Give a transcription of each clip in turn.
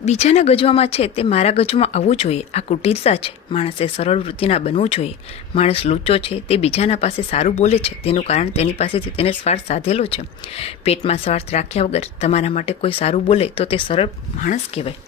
બીજાના ગજવામાં છે તે મારા ગજવામાં આવવું જોઈએ, આ કુટિલતા છે. માણસે સરળ વૃત્તિના બનવું જોઈએ. માણસ લૂચો છે તે બીજાના પાસે સારું બોલે છે, તેનું કારણ તેની પાસેથી તેને સ્વાર્થ સાધેલો છે. પેટમાં સ્વાર્થ રાખ્યા વગર તમારા માટે કોઈ સારું બોલે તો તે સરળ માણસ કહેવાય.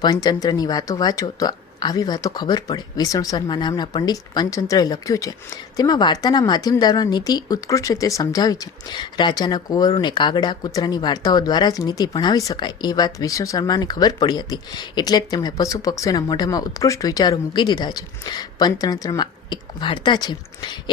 પંચતંત્રની વાતો વાંચો તો આવી વાતો ખબર પડે. વિષ્ણુ શર્મા નામના પંડિત પંચતંત્રએ લખ્યું છે. તેમાં વાર્તાના માધ્યમ દ્વારા નીતિ ઉત્કૃષ્ટ રીતે સમજાવી છે. રાજાના કુંવરોને કાગડા કૂતરાની વાર્તાઓ દ્વારા જ નીતિ ભણાવી શકાય એ વાત વિષ્ણુ શર્માને ખબર પડી હતી. એટલે જ તેમણે પશુ પક્ષીઓના મોઢામાં ઉત્કૃષ્ટ વિચારો મૂકી દીધા છે. પંચતંત્રમાં એક વાર્તા છે.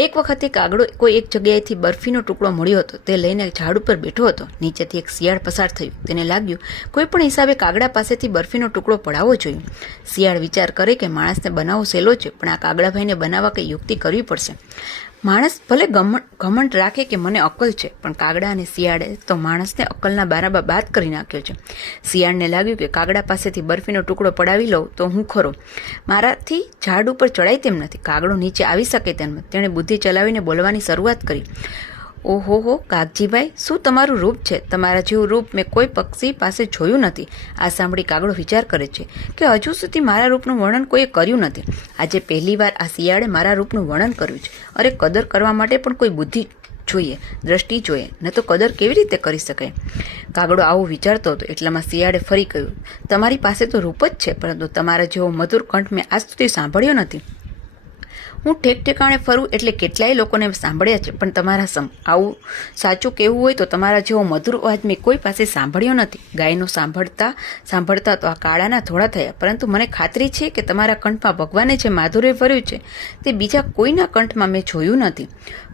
એક વખતે કાગડો કોઈ એક જગ્યાએથી બરફીનો ટુકડો મળ્યો હતો. તે લઈને ઝાડ ઉપર બેઠો હતો. નીચેથી એક શિયાળ પસાર થયું. તેને લાગ્યું કોઈ પણ હિસાબે કાગડા પાસેથી બરફીનો ટુકડો પડાવવો જોઈએ. શિયાળ વિચાર કરે કે માણસને બનાવવો સહેલો છે, પણ આ કાગડાભાઈને બનાવવા કંઈ યુક્તિ કરવી પડશે. માણસ ભલે ઘમંડ રાખે કે મને અક્કલ છે, પણ કાગડા અને શિયાળે તો માણસને અક્કલના બારામાં બાદ કરી નાખ્યો છે. શિયાળને લાગ્યું કે કાગડા પાસેથી બરફીનો ટુકડો પડાવી લઉં તો હું ખરો. મારાથી ઝાડ ઉપર ચડાય તેમ નથી. કાગડો નીચે આવી શકે તેમ નથી. તેણે બુદ્ધિ ચલાવીને બોલવાની શરૂઆત કરી. ઓહો કાગજીભાઈ, શું તમારું રૂપ છે! તમારા જેવું રૂપ મેં કોઈ પક્ષી પાસે જોયું નથી. આ સાંભળી કાગડો વિચાર કરે છે કે હજુ સુધી મારા રૂપનું વર્ણન કોઈએ કર્યું નથી. આજે પહેલીવાર આ શિયાળે મારા રૂપનું વર્ણન કર્યું છે. અરે, કદર કરવા માટે પણ કોઈ બુદ્ધિ જોઈએ, દ્રષ્ટિ જોઈએ, ન તો કદર કેવી રીતે કરી શકાય? કાગડો આવું વિચારતો હતો એટલામાં શિયાળે ફરી કહ્યું, તમારી પાસે તો રૂપ જ છે, પરંતુ તમારા જેવો મધુર કંઠ મેં આજ સુધી સાંભળ્યો નથી. હું ઠેક ઠેકાણે ફરું એટલે કેટલાય લોકોને સાંભળ્યા છે, પણ તમારા આવું સાચું કહેવું હોય તો તમારા જેવો મધુર અવાજ મેં કોઈ પાસે સાંભળ્યો નથી. ગાયનો સાંભળતા તો આ કાળાના ધોળા થયા, પરંતુ મને ખાતરી છે કે તમારા કંઠમાં ભગવાને જે માધુર્ય ભર્યું છે તે બીજા કોઈના કંઠમાં મેં જોયું નથી.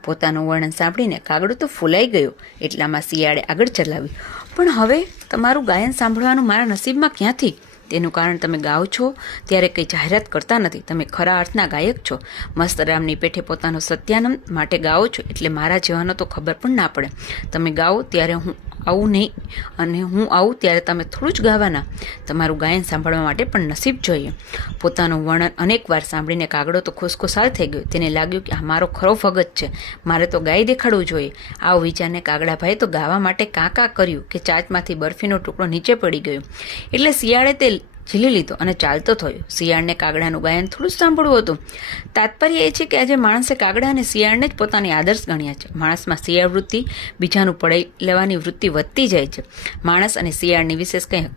પોતાનું વર્ણન સાંભળીને કાગડો તો ફૂલાઈ ગયો. એટલામાં શિયાળે આગળ ચલાવ્યું, પણ હવે તમારું ગાયન સાંભળવાનું મારા નસીબમાં ક્યાંથી? તેનું કારણ તમે ગાઓ છો ત્યારે કંઈ જાહેરાત કરતા નથી. તમે ખરા અર્થના ગાયક છો. મસ્ત રામની પેઠે પોતાનો સત્યાનંદ માટે ગાઓ છો, એટલે મારા જેવાનો તો ખબર પણ ના પડે. તમે ગાઓ ત્યારે હું આવું નહીં, અને હું આવું ત્યારે તમે થોડું જ ગાવાના. તમારું ગાયન સાંભળવા માટે પણ નસીબ જોઈએ. પોતાનું વર્ણન અનેકવાર સાંભળીને કાગડો તો ખુશખુશાલ થઈ ગયો. તેને લાગ્યું કે આ મારો ખરો ભગત છે, મારે તો ગાઈ દેખાડવું જોઈએ. આવો વિચારને કાગડાભાઈ તો ગાવા માટે કાં કર્યું કે ચાંચમાંથી બરફીનો ટુકડો નીચે પડી ગયો. એટલે શિયાળે તે ઝીલી લીધો અને ચાલતો થયો. શિયાળને કાગડાનું ગાયન થોડું જ સાંભળવું હતું. તાત્પર્ય એ છે કે આજે માણસે કાગડા અને શિયાળને જ પોતાની આદર્શ ગણ્યા છે. માણસમાં શિયાળ વૃત્તિ, બીજાનું પડાઈ લેવાની વૃત્તિ વધતી જાય છે. માણસ અને શિયાળની વિશેષ કંઈ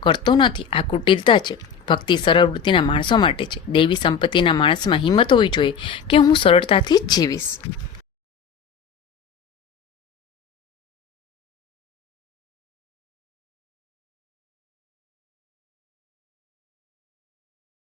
કરતો નથી. આ કુટિલતા છે. ભક્તિ સરળ વૃત્તિના માણસો માટે છે. દૈવી સંપત્તિના માણસમાં હિંમત હોવી જોઈએ કે હું સરળતાથી જ જીવીશ.